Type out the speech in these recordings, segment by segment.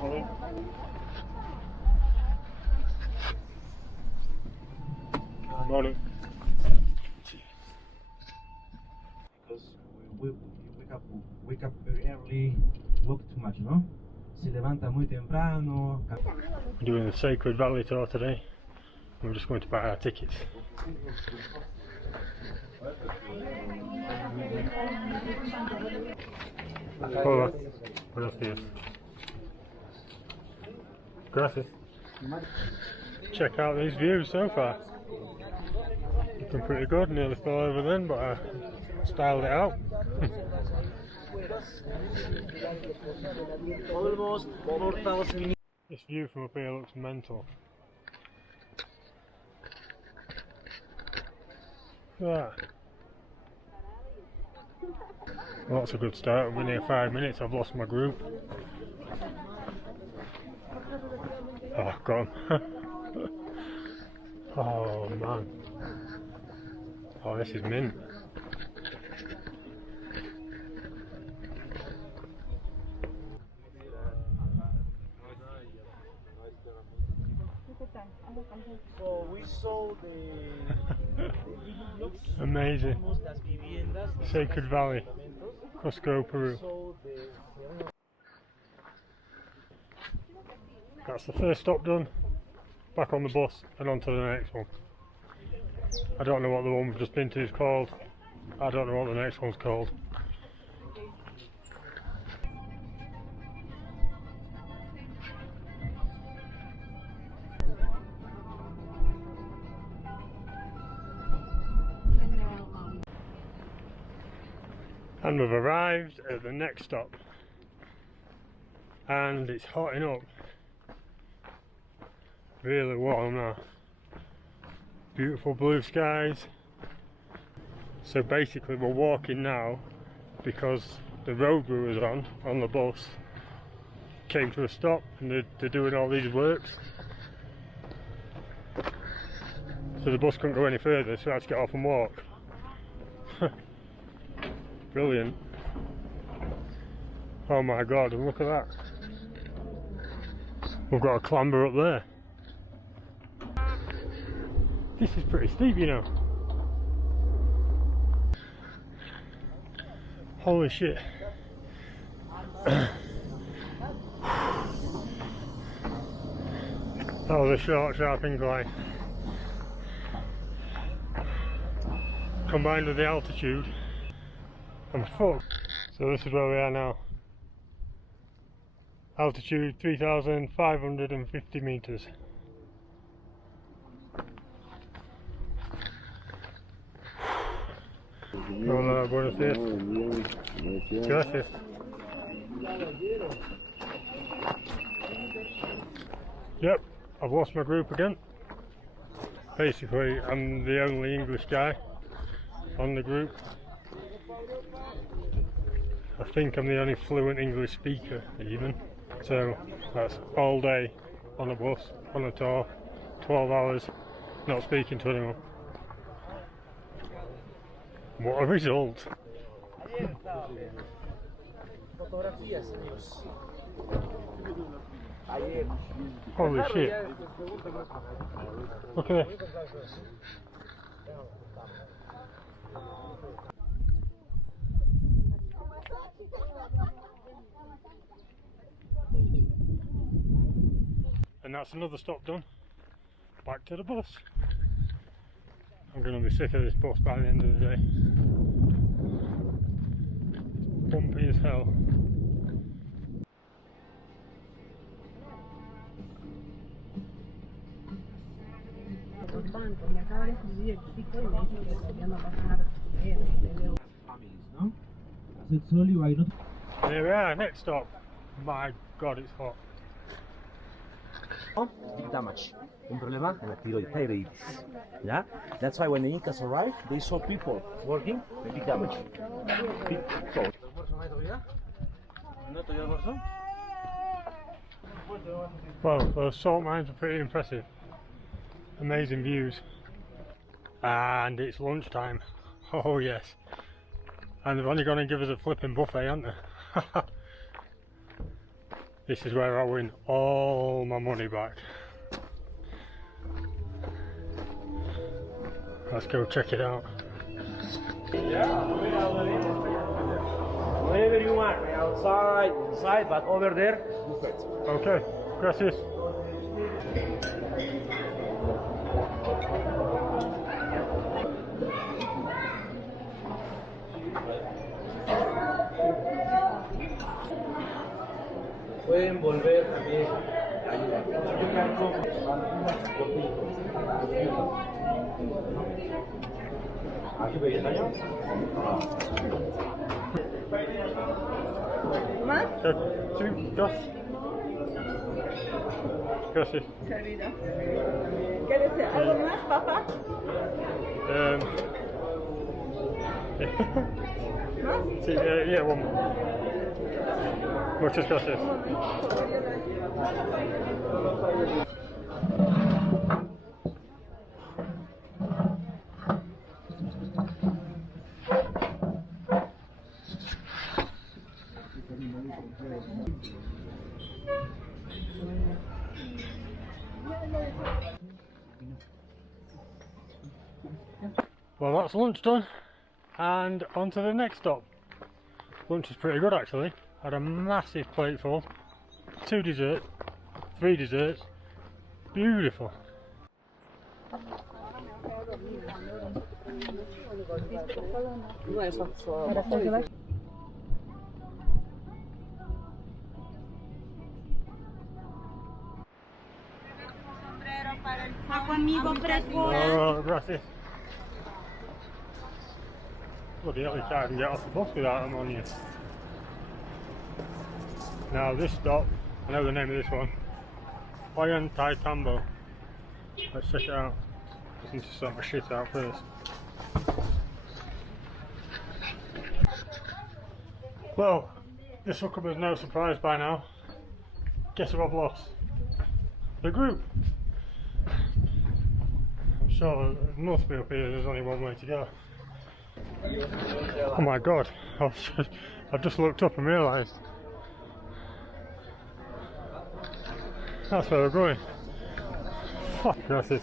Morning. Because we wake up very early, walk too much, no? Se levanta muy temprano. We're doing the Sacred Valley tour today. We're just going to buy our tickets. Hola. Buenos días. Gracias. Check out these views so far. Looking pretty good. Nearly fell over then, but I styled it out. Almost 4,000. This view from up here looks mental. Look at that. Well, that's a good start. We're near 5 minutes. I've lost my group. Oh, gone. Oh man. Oh, this is mint. So we saw the Amazing. Sacred Valley, Cusco, Peru. That's the first stop done. Back on the bus and on to the next one. I don't know what the one we've just been to is called. I don't know what the next one's called. And we've arrived at the next stop. And it's hotting up. Really warm now. Beautiful blue skies. So basically we're walking now because the road we was on the bus came to a stop and they're doing all these works. So the bus couldn't go any further, so I had to get off and walk. Brilliant. Oh my god, and look at that. We've got a clamber up there. This is pretty steep, you know. Holy shit. That was a short, sharp incline. Combined with the altitude, I'm fucked. So this is where we are now. Altitude 3,550 meters. Hola, buenos días. Gracias. Yep, I've lost my group again. Basically, I'm the only English guy on the group. I think I'm the only fluent English speaker even. So that's all day on a bus, on a tour, 12 hours, not speaking to anyone. What a result! Holy shit! Look at this. And that's another stop done. Back to the bus. I'm going to be sick of this bus by the end of the day. It's bumpy as hell. There we are, next stop. My god, it's hot. Big damage. Un problema en la thyroiditis. Yeah? That's why when the Incas arrived, they saw people working with big damage. Big so. Well, those salt mines are pretty impressive. Amazing views. And it's lunchtime. Oh yes. And they've only gone and give us a flipping buffet, haven't they? This is where I win all my money back. Let's go check it out. Wherever you want, outside, inside, but over there, buffet. Okay, gracias. Pueden volver también. ¿Aquí vegetariano? ¿Más? Sí, dos. Gracias. Servido. ¿Quieres algo más, papá? ¿Más? Sí, yeah, one more. Muchas gracias. Well, that's lunch done, and on to the next stop. Lunch was pretty good actually. Had a massive plate full, 2 desserts, 3 desserts, beautiful. Agua amigo fresco. Oh, gracias. Bloody hell, you can't even get off the bus without them on you. Now this stop, I know the name of this one, Ollantaytambo. Let's check it out. I need to sort my shit out first. Well, this will come as no surprise by now. Guess who I've lost? The group. I'm sure it must be up here, there's only one way to go. Oh my god, I've just looked up and realised that's where we're going. Fuck, gracias.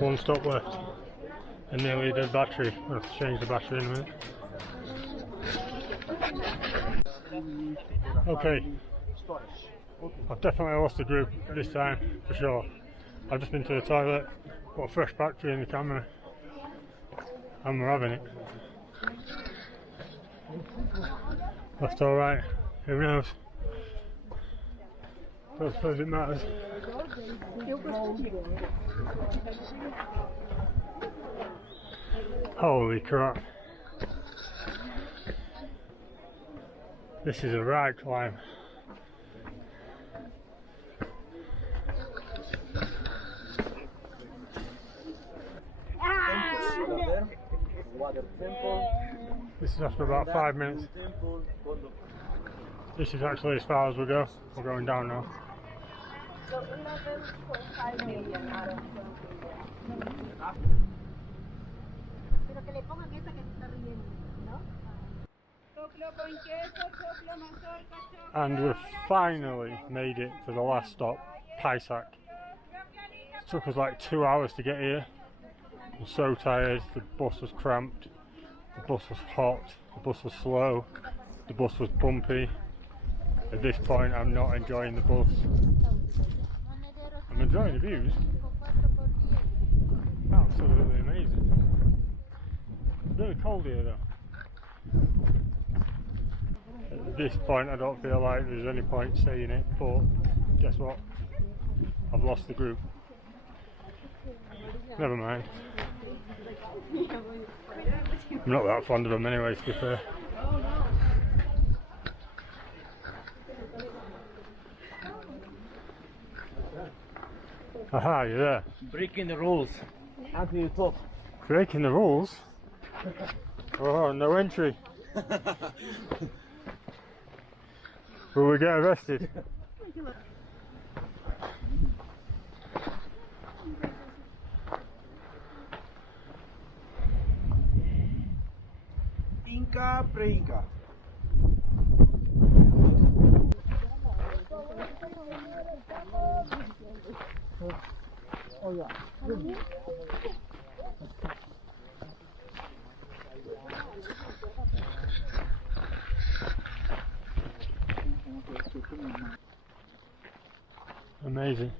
One stop left. A nearly dead battery. I'll have to change the battery in a minute. Okay. I've definitely lost the group this time, for sure. I've just been to the toilet, got a fresh battery in the camera, and we're having it. That's alright, who knows? Don't suppose it matters. Holy crap. This is a right climb. This is after about 5 minutes. This is actually as far as we go. We're going down now. And we've finally made it to the last stop, Pisac. It took us like 2 hours to get here. I'm so tired, the bus was cramped, the bus was hot, the bus was slow, the bus was bumpy. At this point I'm not enjoying the bus. I'm enjoying the views. Absolutely amazing. It's really cold here though. At this point I don't feel like there's any point saying it, but guess what? I've lost the group. Never mind. I'm not that fond of them anyway, to be fair. Aha, you're there. Breaking the rules. Until you talk. Breaking the rules? Oh, no entry. Will we get arrested? Inca, pre-Inca. Amazing.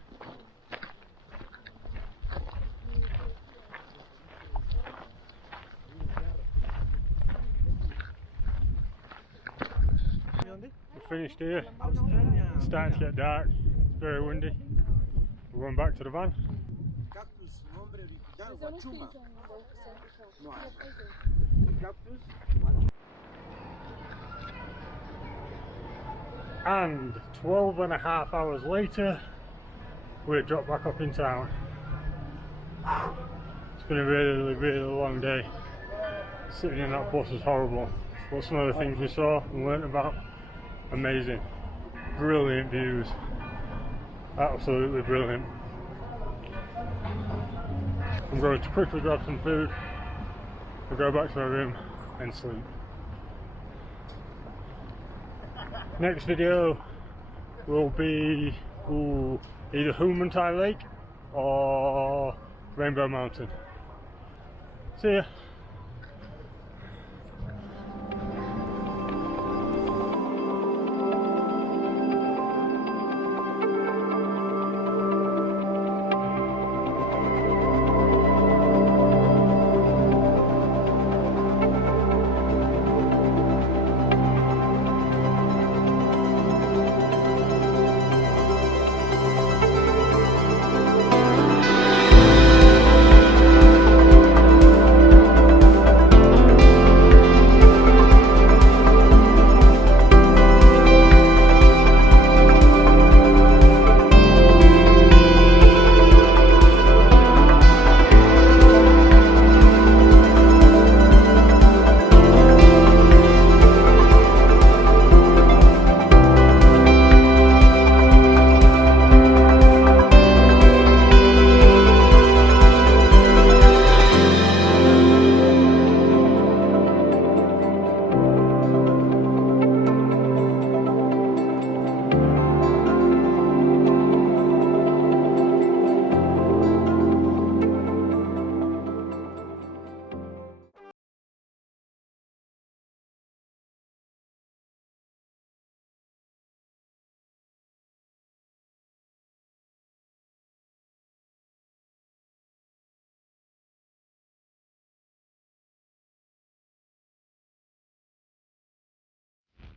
We're finished here. It's starting to get dark. It's very windy. We're going back to the van. Cactus, nombre original, Guachuma. No hay. Cactus, And 12.5 hours later, we're dropped back up in town. It's been a really, really long day. Sitting in that bus was horrible. But some of the things we saw and learnt about, amazing. Brilliant views. Absolutely brilliant. I'm going to quickly grab some food, we'll go back to my room and sleep. Next video will be either Ollantaytambo Lake or Rainbow Mountain. See ya!